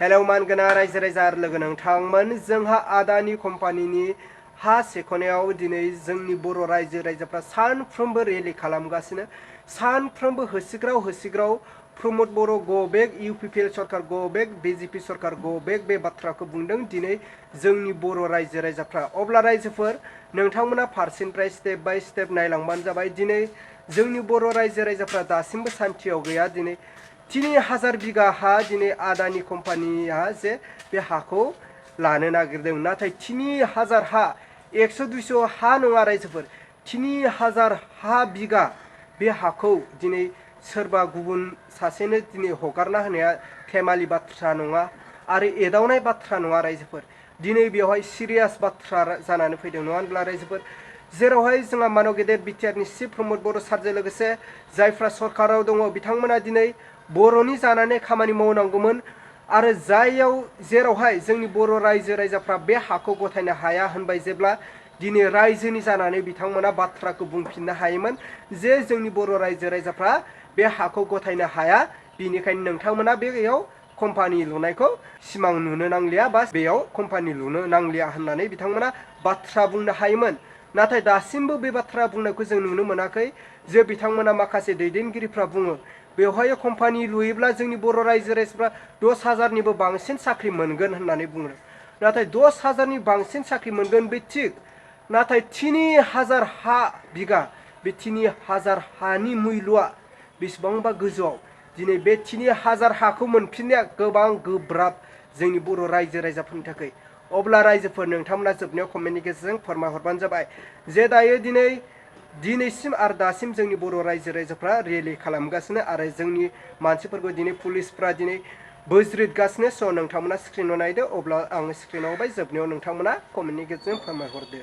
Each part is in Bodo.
हेलौ मानगोना रायजो राजा आरो लोगो नोंथांमोन जोंहा आदानि कम्पानिनि हा सेख'नायाव दिनै जोंनि बर' रायजो राजाफ्रा सानफ्रोमबो रेलि खालामगासिनो सानफ्रोमबो होसिग्राव प्रमद बर' गो बेक इउपिपिएल सरकार गो बेक बिजेपि सरकार गो बेक बे बाथ्राखौ बुंदों दिनै जोंनि बर' रायजो राजाफ्रा अब्ला रायजोफोर नोंथांमोना फारसेनिफ्राय स्टेप बाय स्टेप नायलांबानो जाबाय दिनै जोंनि बर' रायजो राजाफ्रा दासिमबो सान्थियाव गैया दिनै 3000 बिगा हा दिनै आदानि कम्पानिया जे बे हाखौ लानो नागिरदों नाथाय 3000 हा 100-200 हा नङा रायजोफोर 3000 हा बिगा बे हाखौ दिनै सोरबा गुबुन सासेनो दिनै हगारना होनाया फेमालि बाथ्रा नङा आरो एदावनाय बाथ्रा नङा रायजोफोर दिनै बेवहाय सिरियास बाथ्रा जानानै फैदों नङा होनब्ला रायजोफोर जेरावहाय जोंहा मानव गेदेर बिटिआरनि चिफ प्रमद बर' सारजों लोगोसे जायफ्रा सरकाराव दङ बिथांमोना दिनै बर'नि जानानै खामानि मावनांगौमोन आरो जेरावहाय जोंनि बर' रायजो राजाफ्रा बे हाखौ गथायनो हाया होनबाय जेब्ला दिनै रायजोनि जानानै बिथांमोना बाथ्राखौ बुंफिननो हायोमोन जे जोंनि बर' रायजो राजाफ्रा बे हाखौ गथायनो हाया बेनिखायनो नोंथांमोना बेयाव कम्पानि लुनायखौ सिमां नुनो नांलिया बा बेयाव कम्पानि लुनो नांलिया होननानै बिथांमोना बाथ्रा बुंनो हायोमोन नाथाय दासिमबो बे बाथ्रा बुंनायखौ जों नुनो मोनाखै जे बिथांमोना माखासे दैदेनगिरिफ्रा बुङो बेवहाय कम्पानि लुयोब्ला जोंनि बर' रायजो राजाफ्रा 10,000निबो बांसिन साख्रि मोनगोन होननानै बुङो नाथाय 10,000नि बांसिन साख्रि मोनगोन बे थिग नाथाय 3000 हा बिगा बे 3000 हानि मुल्यआ बेसेबांबा गोजौआव दिनै बे 3000 हाखौ मोनफिननाया गोबां गोब्राब जोंनि बर' रायजो राजाफोरनि थाखाय अब्ला रायजोफोर नोंथांमोना जोबनायाव कमेन्टनि गेजेरजों फोरमायहरबानो जाबाय जे दायो दिनैसिम आरो दासिम जोंनि बर' रायजो राजाफ्रा रेलि खालामगासिनो आरो जोंनि मानसिफोरखौ दिनै पुलिसफ्रा दिनै बोज्रिदगासिनो स' नोंथांमोना स्क्रिनाव नायदो अब्ला आं स्क्रिनाव होबाय जोबनायाव नोंथांमोना कमेन्टनि गेजेरजों फोरमायहरदो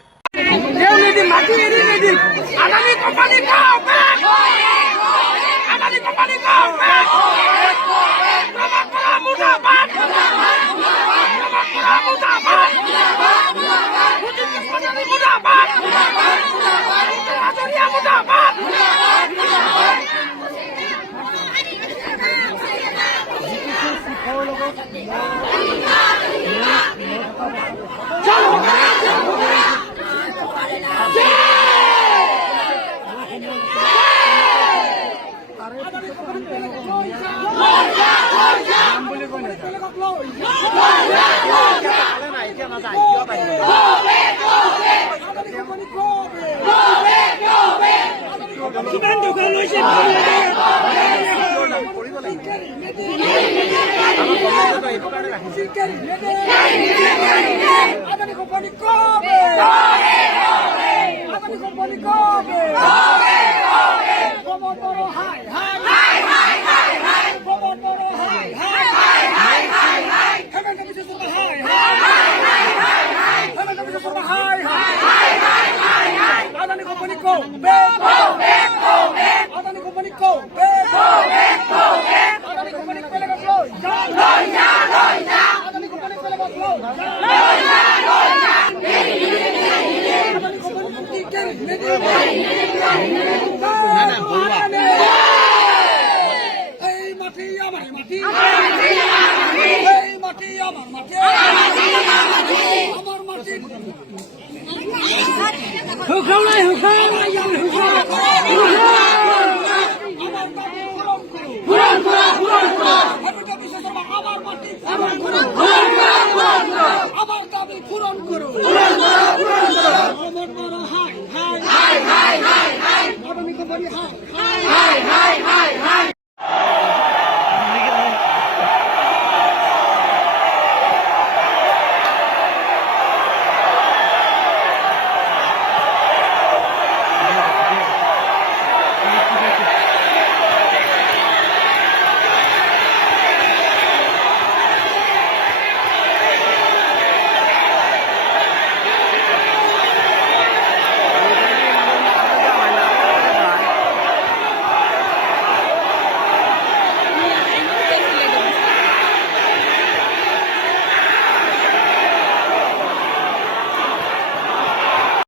Hukau